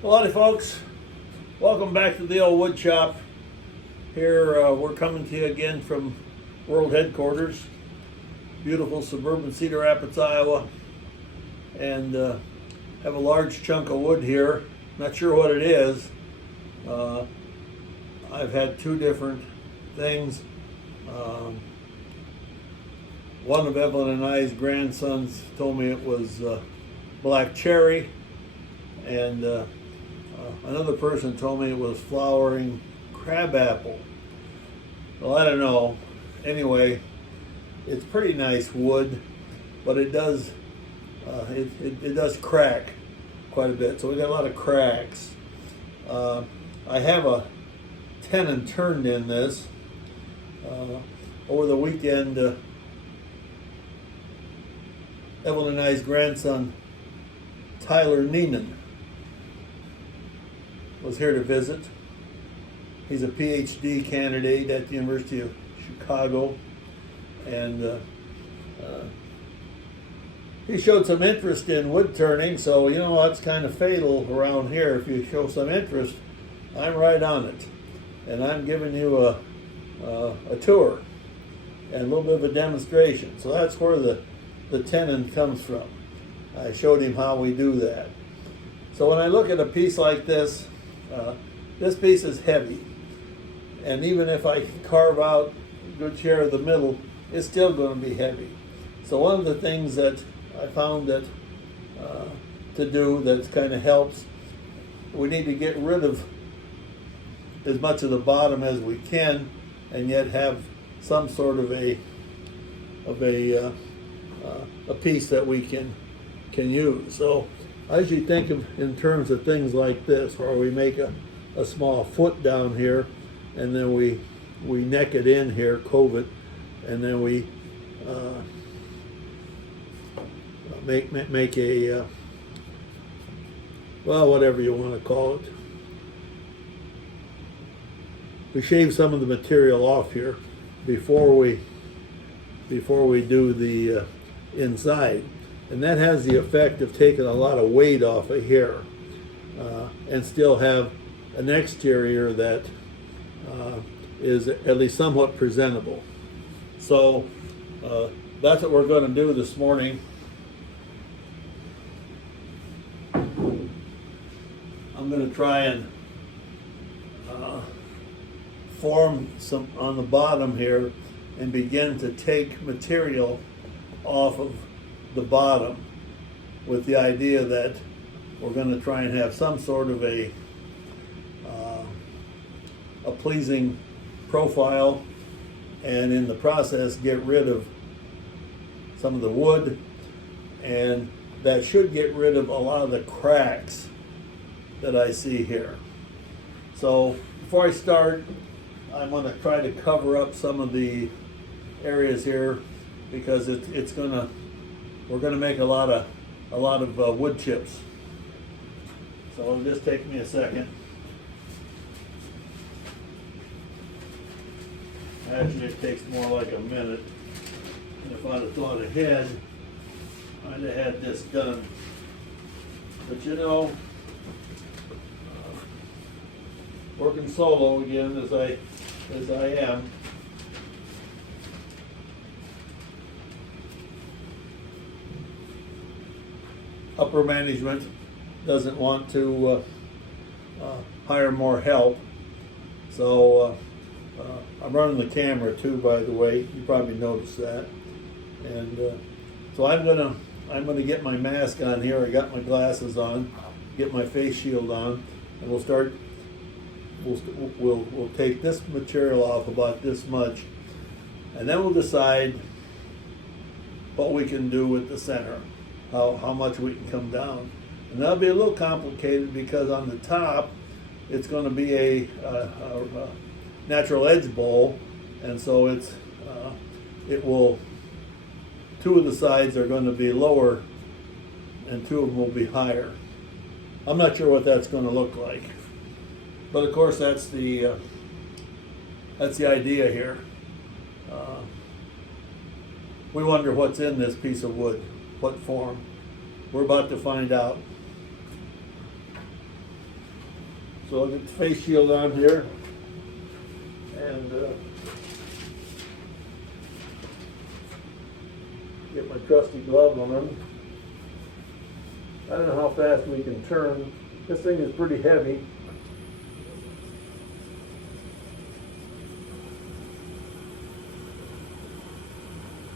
Well, howdy folks, welcome back to the old wood shop. Here we're coming to you again from world headquarters, beautiful suburban Cedar Rapids, Iowa, and have a large chunk of wood here. Not sure what it is. I've had two different things. One of Evelyn and I's grandsons told me it was black cherry, and another person told me it was flowering crabapple. Well, I don't know. Anyway, it's pretty nice wood, but it does it does crack quite a bit. So we got a lot of cracks. I have a tenon turned in this. Over the weekend, Evelyn and I's grandson, Tyler Neenan, was here to visit. He's a PhD candidate at the University of Chicago, and he showed some interest in wood turning, so you know that's kind of fatal around here. If you show some interest, I'm right on it, and I'm giving you a tour and a little bit of a demonstration. So that's where the tenon comes from. I showed him how we do that. So when I look at a piece like this, this piece is heavy, and even if I carve out a good share of the middle, it's still going to be heavy. So one of the things that I found that to do that kind of helps, we need to get rid of as much of the bottom as we can, and yet have some sort of a piece that we can use. So I usually think of in terms of things like this, where we make a small foot down here, and then we neck it in here, cove it, and then we make a well, whatever you want to call it. We shave some of the material off here before we do the inside, and that has the effect of taking a lot of weight off of here, and still have an exterior that is at least somewhat presentable. So that's what we're going to do this morning. I'm going to try and form some on the bottom here and begin to take material off of the bottom, with the idea that we're going to try and have some sort of a pleasing profile, and in the process get rid of some of the wood, and that should get rid of a lot of the cracks that I see here. So before I start, I'm going to try to cover up some of the areas here, because we're going to make a lot of wood chips. So it'll just take me a second. Actually, it takes more like a minute. And if I'd have thought ahead, I'd have had this done. But you know, working solo again as I am, upper management doesn't want to hire more help, so I'm running the camera too, by the way. You probably noticed that, and so I'm gonna get my mask on here. I got my glasses on, get my face shield on, and we'll start. We'll take this material off about this much, and then we'll decide what we can do with the center, how much we can come down. And that'll be a little complicated, because on the top it's going to be a natural edge bowl, and so it will, two of the sides are going to be lower and two of them will be higher. I'm not sure what that's going to look like, but of course that's the idea here. We wonder what's in this piece of wood, what form. We're about to find out. So I'll get the face shield on here and get my trusty glove on. I don't know how fast we can turn. This thing is pretty heavy.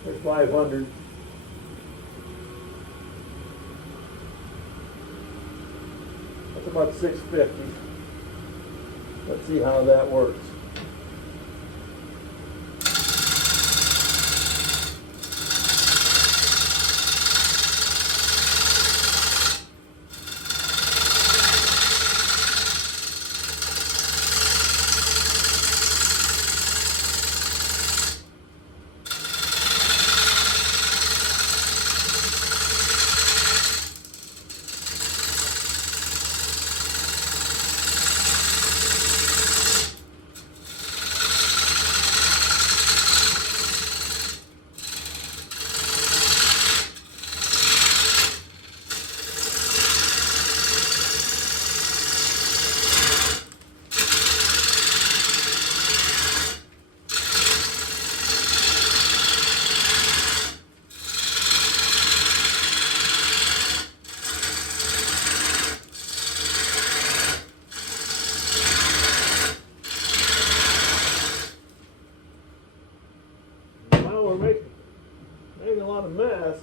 There's 500. That's about 650. Let's see how that works. We're making a lot of mess.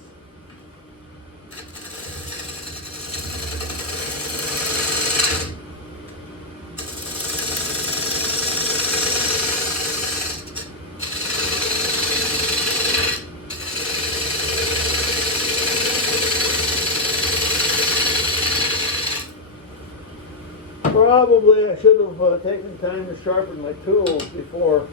Probably I should have taken time to sharpen my tools before.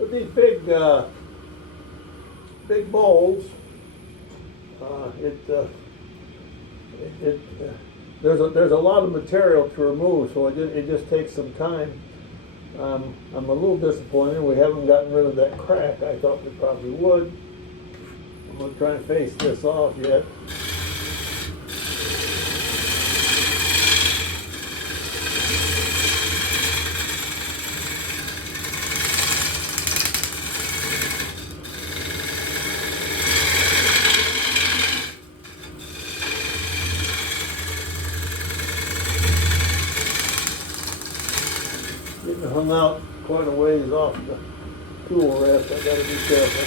With these big bowls, there's a lot of material to remove, so it just takes some time. I'm a little disappointed we haven't gotten rid of that crack. I thought we probably would. I'm going to try and face this off yet. Getting hung out quite a ways off the tool rest. I gotta be careful.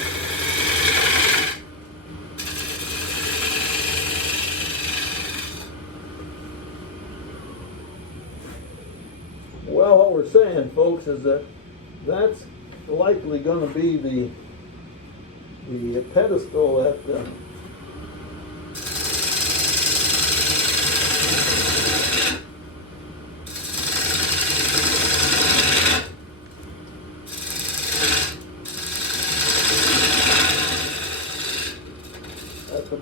Well, what we're saying, folks, is that that's likely going to be the pedestal at the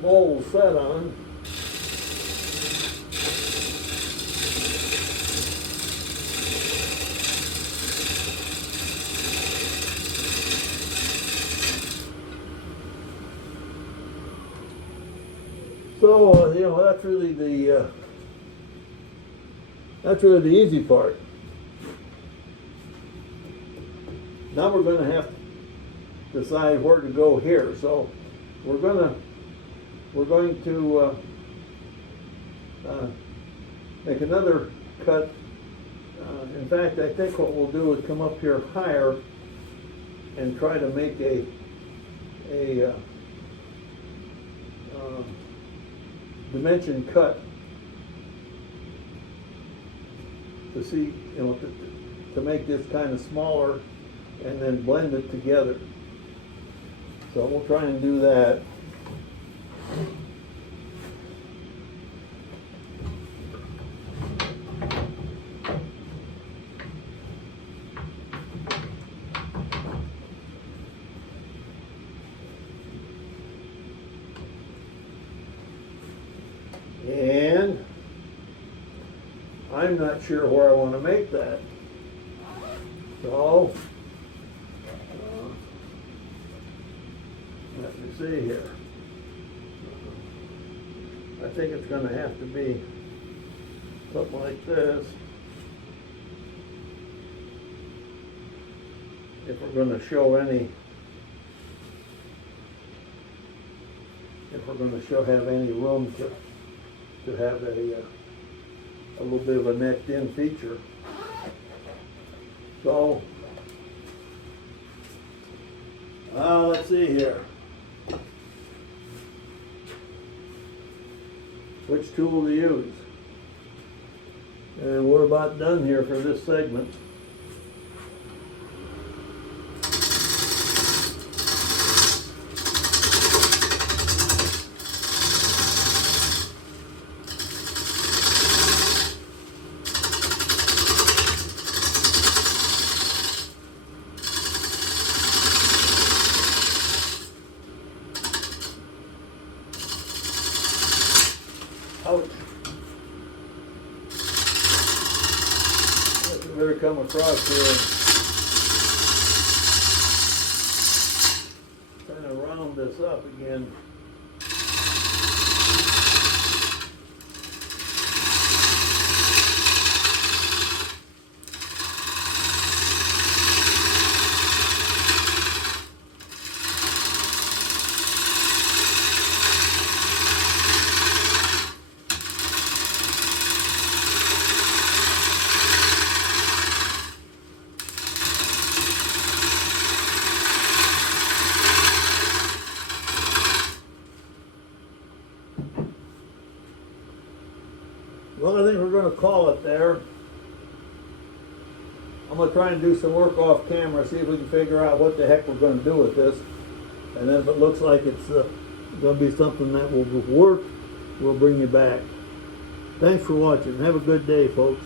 bowl set on. So you know, that's really the easy part. Now we're going to have to decide where to go here. So we're going to make another cut. In fact, I think what we'll do is come up here higher and try to make a dimension cut to see, to make this kind of smaller and then blend it together. So we'll try and do that. And I'm not sure where I want to make that. So, let me see here. I think it's going to have to be something like this. If we're going to show any, have any room to have a little bit of a necked in feature. So, let's see here. Which tool to use? And we're about done here for this segment. Ouch. I better come across here and kind of round this up again. Well, I think we're going to call it there. I'm going to try and do some work off camera, see if we can figure out what the heck we're going to do with this. And then if it looks like it's going to be something that will work, we'll bring you back. Thanks for watching. Have a good day, folks.